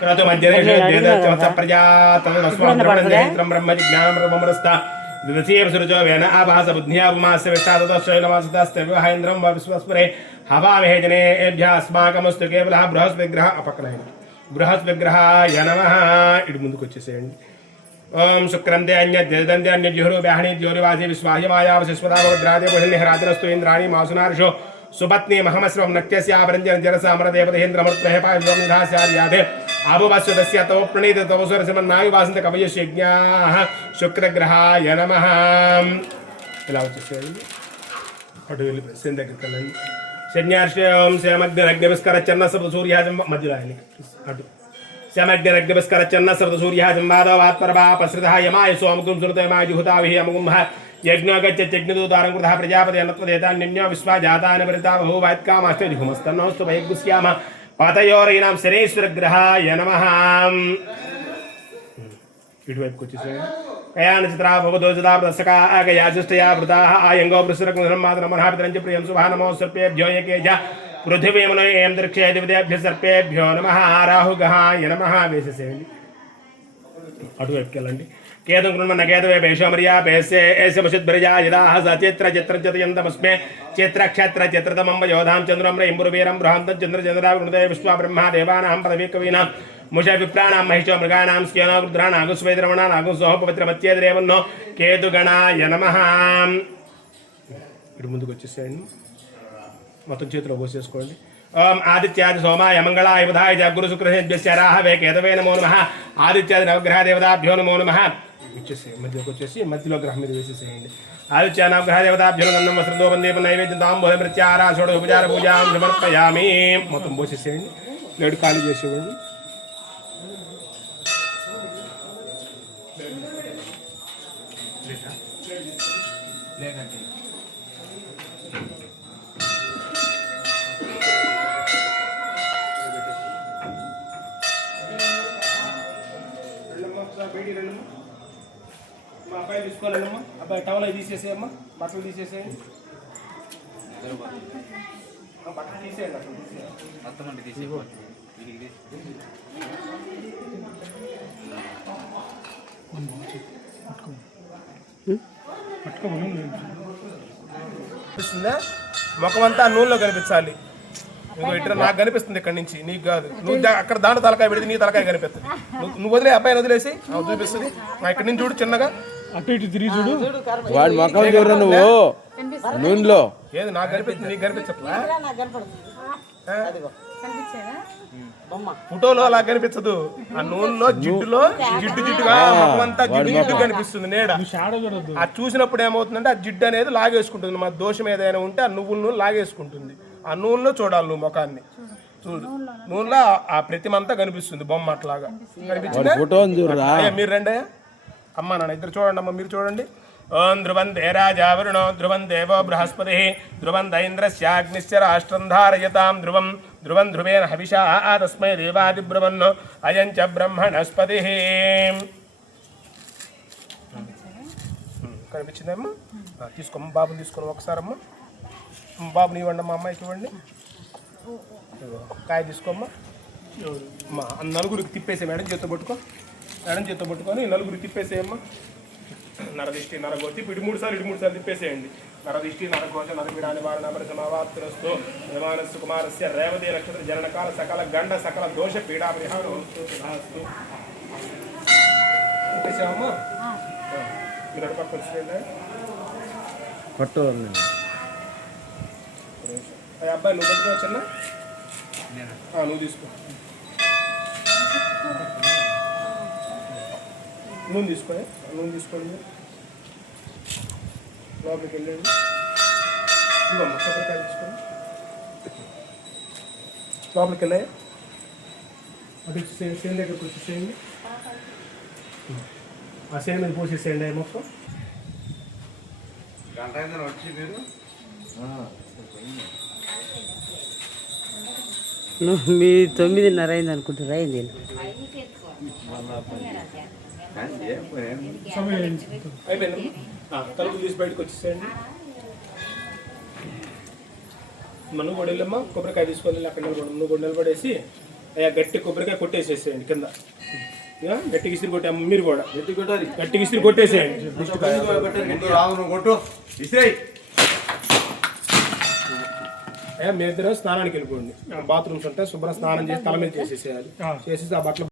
क्रतु मध्यदेशे देदच्च प्रजातमस्वाद्रमणेन्द्रं ब्रह्मजिज्ञानं ब्रह्ममरस्ता द्वितीयसुरजो when आभास बुद्ध्या उपमास्य विष्टादतश्रैलमासतस्ते विवाहेन्द्रं वा विश्वस्परे हवामहे जनेभ्यः अस्माकमस्तु केवलः बृहस्पतिग्रह अपकनयन बृहस्पतिग्रहाय नमः इటు ముందుకు వచ్చేసేయండి ओम शुक्रं दे अन्य ज्योरो ब्याहणी ज्योरिवासी विश्वाय मायावशिष्वदा भद्रादे बहिर्निहरातिरस्तु इंद्राणी मासुनार्षो सुपत्नी महमस्रवं नक्त्यस्यापरञ्जन जरसामरदेवतेन्द्रमृत्प्रहपायुनिधास्यार्याधे आबुवस्वतस्य तव प्रणीत तव स्वरसमन्नायुवासन्त कवयश्यज्ञाः शुक्रग्रहाय नमः ఇలా వచ్చేసేయండి అటు వెళ్ళి సేన దగ్గరికి వెళ్ళండి శన్యార్షం శ్యామగ్నగ్నిస్కర చన్న సప్త సూర్యాజం మధ్యలో ఆయన అటు श्यामग्निरग्निस्कर चन्न सर्व सूर्य संवादवात्परवा पसृतः यमाय सोमगुं सुरतयमाय जुहुताभिः अमुगुंः यज्ञो गच्छत्यग्निदूतारं कृतः प्रजापति अन्नत्वदेतान्यन्यो विश्वा जातानि परिता बहुवात्कामाष्टजुहुमस्तन्नोऽस्तु वैगुस्याम पातयोरीणां शनेश्वरग्रहाय नमः इటువైపుకి వచ్చేసేయండి కయానచిత్రా భవదోజదా ప్రసకా ఆగయాజిష్టయా వృతాః ఆయంగో వృషరగ్నిధరం మాతరమనః ప్రియం శుభా నమో సర్పేభ్యో ఏకేజ पृथिवीमनो एम दृक्षेदिभ्य सर्पेभ्यो नमः राहुगहाय नमः వేసేసేయండి అటువైపుకి వెళ్ళండి కేతుం కృణ్మన్న కేతువే పేషోమర్యా పేసే ఏషమసిద్భిర్యా యదాహ సచిత్ర చిత్రచతయంతమస్మే చిత్రక్షత్ర చిత్రతమం యోధాం చంద్రం రైంబురువీరం బృహంతం చంద్రచంద్రా వినుదయ విశ్వ బ్రహ్మ దేవానాం పదవీ కవీనాం ముష విప్రాణాం మహిషో మృగాణాం స్యోనో రుద్రాణాగుస్వైద్రమణానాగు సోహ పవిత్రమత్యేదిరేవన్నో కేతుగణాయ నమః ఇటు ముందుకు వచ్చేసేయండి మొత్తం చేతిలో పోసేసుకోండి ఓం ఆదిత్యాది సోమాయ మంగళాయ బుధాయ గురు శుక్రశేభ్యస్య రాహవే కేతవే నమో నమః ఆదిత్యాది నవగ్రహ దేవతాభ్యో నమో నమః ఇచ్చేసి మధ్యలోకి వచ్చేసి మధ్యలో గ్రహం మీద వేసేసేయండి ఆదిత్య నవగ్రహ దేవతాభ్యో గంధం వస్త్రదో వందేపం నైవేద్యం తాంబూలం ప్రత్యారా షోడ ఉపచార పూజాం సమర్పయామి మొత్తం పోసేసేయండి లేడు ఖాళీ చేసేయండి మా అబ్బాయి తీసుకోవాలమ్మా అబ్బాయి టవల్ అవి తీసేసేయమ్మా బట్టలు తీసేసేయండి బట్టలు తీసేయండి అసలు మొత్తం అంటే తీసేయండి కనిపిస్తుందా ముఖమంతా నూనెలో కనిపించాలి నువ్వు ఇట్లా నాకు కనిపిస్తుంది ఇక్కడ నుంచి నీకు కాదు నువ్వు అక్కడ దాంట్లో తలకాయ పెడితే నీ తలకాయ కనిపిస్తుంది నువ్వు వదిలే అబ్బాయిని వదిలేసి చూపిస్తుంది నా ఇక్కడ నుంచి చూడు చిన్నగా అటు ఇటు తిరిగి చూడు వాడి మొఖం చూడు నువ్వు నూనెలో ఏది నాకు కనిపిస్తుంది నీకు కనిపించట్లా ఫోటోలో అలా కనిపించదు ఆ నూనెలో జిడ్డులో జిడ్డుగా ముఖం అంతా జిడ్డు కనిపిస్తుంది నీడ అది చూసినప్పుడు ఏమవుతుందంటే ఆ జిడ్డు అనేది లాగేసుకుంటుంది మా దోషం ఏదైనా ఉంటే ఆ నువ్వుల నూనె లాగేసుకుంటుంది ఆ నూనెలో చూడాలి నువ్వు ముఖాన్ని చూడు నూనెలో ఆ ప్రతిమంతా కనిపిస్తుంది బొమ్మ అట్లాగా కనిపించిందా మీరు రండి అమ్మ నాన్న ఇద్దరు చూడండి అమ్మ మీరు చూడండి ఓం ధ్రువందే రాజా వరుణో ధ్రువం దేవో బృహస్పతి ధ్రువం దైంద్రస్యాగ్నిశ్చ రాష్ట్రం ధారయతాం ధ్రువం ధ్రువం ధ్రువేణ హవిషా తస్మై దేవాదిబ్రవన్నో అయం చ బ్రహ్మణస్పతి కనిపించిందమ్మా తీసుకోమ్మ బాబుని తీసుకుని ఒకసారమ్మా బాబుని ఇవ్వండి అమ్మ అమ్మాయికి ఇవ్వండి కాయ తీసుకోమ్మా అమ్మా నలుగురికి తిప్పేసే మేడం చేత్తో పట్టుకో మేడం చేత్తో పట్టుకొని నలుగురికి తిప్పేసేయమ్మా నరదిష్టి నరగోతి ఇటు 3 సార్లు తిప్పేసేయండి నరదిష్టి నరగోచ నరపీడాని వారణాపరి సమావాప్తిరస్తు నిర్మాణస్సు కుమారస్య రేవతి నక్షత్ర జననకాల సకల గండ సకల దోష పీడా పరిహారం తిప్పేసావమ్మా మీరు అటు పక్క వచ్చేయండి పట్టు అబ్బాయి నువ్వు పట్టుకోవచ్చన్నా నువ్వు తీసుకో నూనె తీసుకోండి లోపలికి వెళ్ళండి ఇవ్వమ్మ కొబ్బరికాయ తీసుకోండి లోపలికి వెళ్ళాయి అటు సేన దగ్గరకు వచ్చేసేయండి ఆ సేన మీద పోసేసేయండి మొత్తం గంట వచ్చి మీరు మీ 9:30 అయింది అనుకుంటారు అయింది తలుపు తీసి బయటకు వచ్చేసేయండి మనం కూడా వెళ్ళమ్మా కొబ్బరికాయ తీసుకొని అక్కడ నువ్వు కూడా నిలబడేసి అయ్యా గట్టి కొబ్బరికాయ కొట్టేసేసేయండి కింద ఇక గట్టిగా ఇస్త్రీ కొట్టాము మీరు కూడా గట్టిగా ఇస్త్రీ కొట్టేసేయండి అయ్యా మీ ఇద్దరు స్నానానికి వెళ్ళిపోండి బాత్రూమ్స్ ఉంటాయి శుభ్రం స్నానం చేసి తల మీద చేసేసేయాలి చేసేసి ఆ బట్టలు